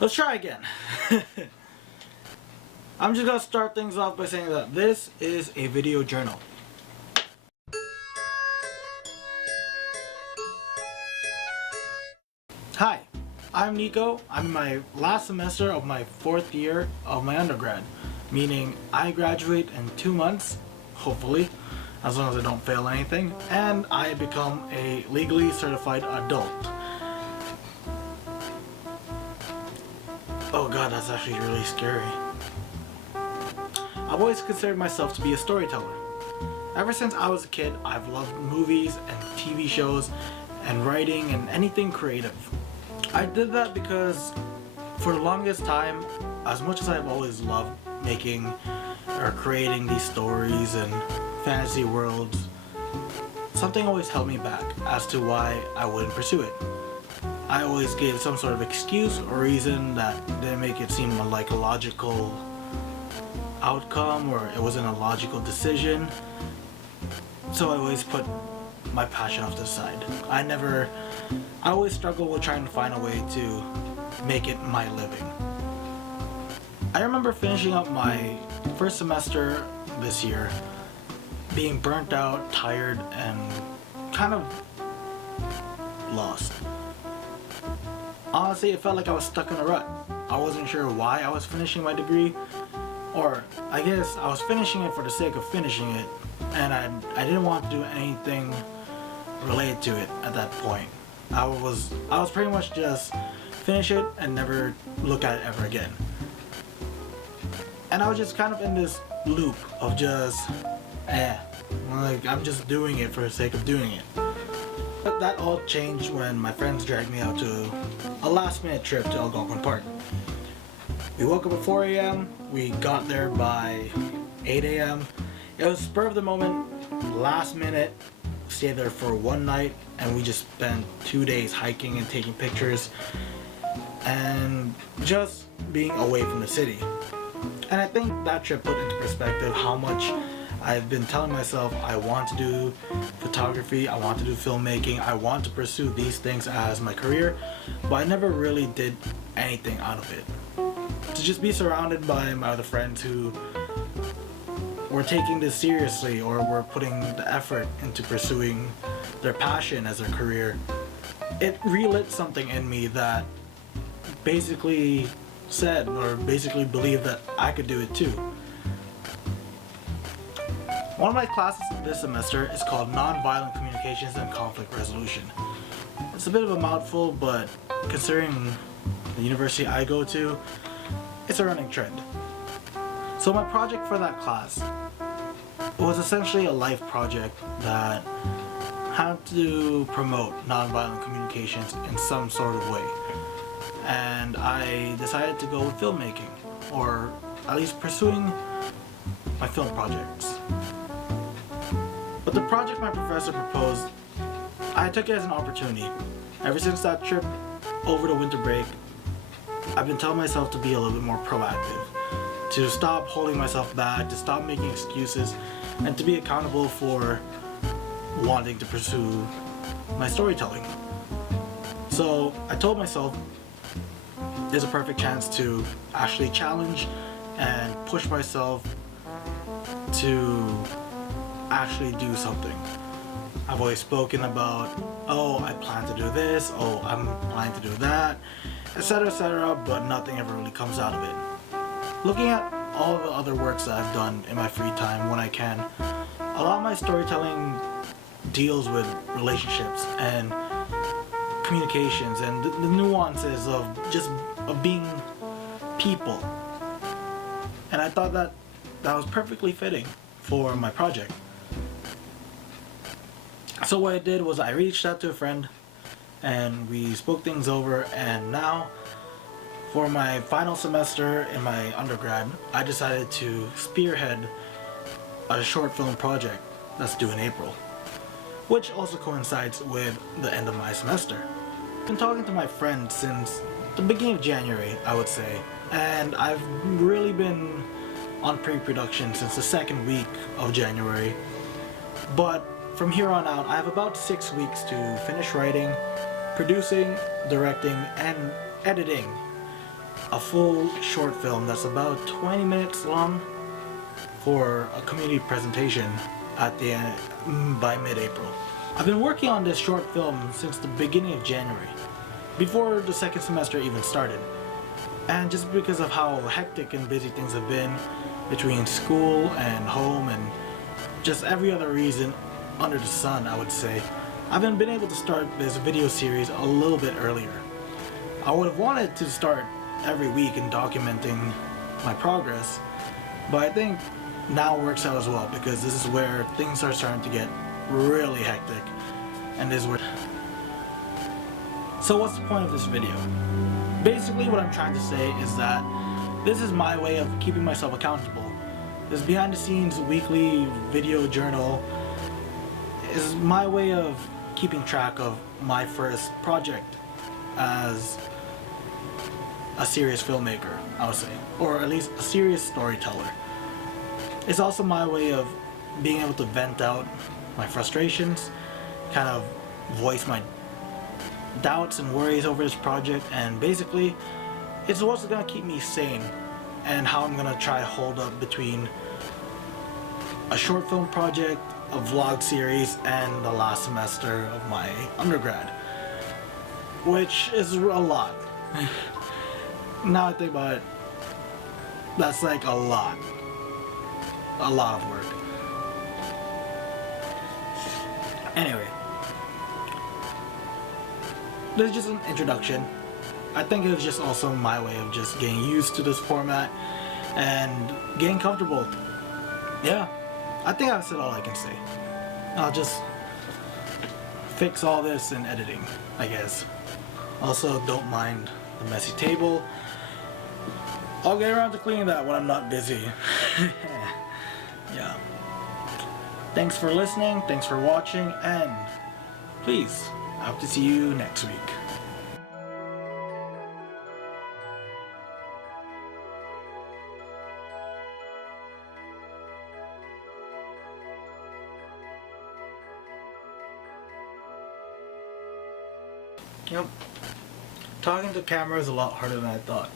Let's try again. I'm just gonna start things off by saying that this is a video journal. Hi, I'm Nico. I'm in my last semester of my 4th year of my undergrad, meaning I graduate in 2 months, hopefully, as long as I don't fail anything, and I become a legally certified adult. Oh god, that's actually really scary. I've always considered myself to be a storyteller. Ever since I was a kid, I've loved movies and TV shows and writing and anything creative. I did that because for the longest time, as much as I've always loved making or creating these stories and fantasy worlds, something always held me back as to why I wouldn't pursue it. I always gave some sort of excuse or reason that didn't make it seem like a logical outcome, or it wasn't a logical decision. So I always put my passion off to the side. I always struggled with trying to find a way to make it my living. I remember finishing up my first semester this year, being burnt out, tired, and kind of lost. Honestly, it felt like I was stuck in a rut. I wasn't sure why I was finishing my degree, or I guess I was finishing it for the sake of finishing it, and I didn't want to do anything related to it at that point. I was pretty much just finish it and never look at it ever again. And I was just kind of in this loop of just, like I'm just doing it for the sake of doing it. But that all changed when my friends dragged me out to a last minute trip to Algonquin Park. We woke up at 4 a.m. We got there by 8 a.m. It was spur of the moment, last minute, stayed there for one night, and we just spent 2 days hiking and taking pictures and just being away from the city. And I think that trip put into perspective how much I've been telling myself I want to do photography, I want to do filmmaking, I want to pursue these things as my career, but I never really did anything out of it. To just be surrounded by my other friends who were taking this seriously or were putting the effort into pursuing their passion as their career, it relit something in me that basically said or basically believed that I could do it too. One of my classes this semester is called Nonviolent Communications and Conflict Resolution. It's a bit of a mouthful, but considering the university I go to, it's a running trend. So my project for that class was essentially a life project that had to promote nonviolent communications in some sort of way. And I decided to go with filmmaking, or at least pursuing my film projects. But the project my professor proposed, I took it as an opportunity. Ever since that trip over the winter break, I've been telling myself to be a little bit more proactive, to stop holding myself back, to stop making excuses, and to be accountable for wanting to pursue my storytelling. So I told myself there's a perfect chance to actually challenge and push myself to actually do something. I've always spoken about, oh, I plan to do this, oh, I'm planning to do that, etc., but nothing ever really comes out of it. Looking at all the other works that I've done in my free time when I can, a lot of my storytelling deals with relationships and communications and the nuances of being people. And I thought that was perfectly fitting for my project. So what I did was I reached out to a friend and we spoke things over, and now for my final semester in my undergrad, I decided to spearhead a short film project that's due in April, which also coincides with the end of my semester. I've been talking to my friend since the beginning of January, I would say, and I've really been on pre-production since the second week of January. But from here on out, I have about 6 weeks to finish writing, producing, directing, and editing a full short film that's about 20 minutes long for a community presentation at the end, by mid-April. I've been working on this short film since the beginning of January, before the second semester even started. And just because of how hectic and busy things have been between school and home and just every other reason under the sun, I would say, I haven't been able to start this video series a little bit earlier. I would have wanted to start every week in documenting my progress, but I think now works out as well because this is where things are starting to get really hectic, and this is where... So what's the point of this video? Basically what I'm trying to say is that this is my way of keeping myself accountable. This behind the scenes weekly video journal is my way of keeping track of my first project as a serious filmmaker, I would say, or at least a serious storyteller. It's also my way of being able to vent out my frustrations, kind of voice my doubts and worries over this project, and basically it's what's gonna keep me sane and how I'm gonna try to hold up between a short film project, a vlog series, and the last semester of my undergrad, which is a lot. Now I think about it, that's like a lot of work. Anyway, this is just an introduction. I think it was just also my way of just getting used to this format and getting comfortable. Yeah, I think I've said all I can say. I'll just fix all this in editing, I guess. Also, don't mind the messy table. I'll get around to cleaning that when I'm not busy. Yeah. Thanks for listening, thanks for watching, and please, I hope to see you next week. Yep. Talking to camera is a lot harder than I thought.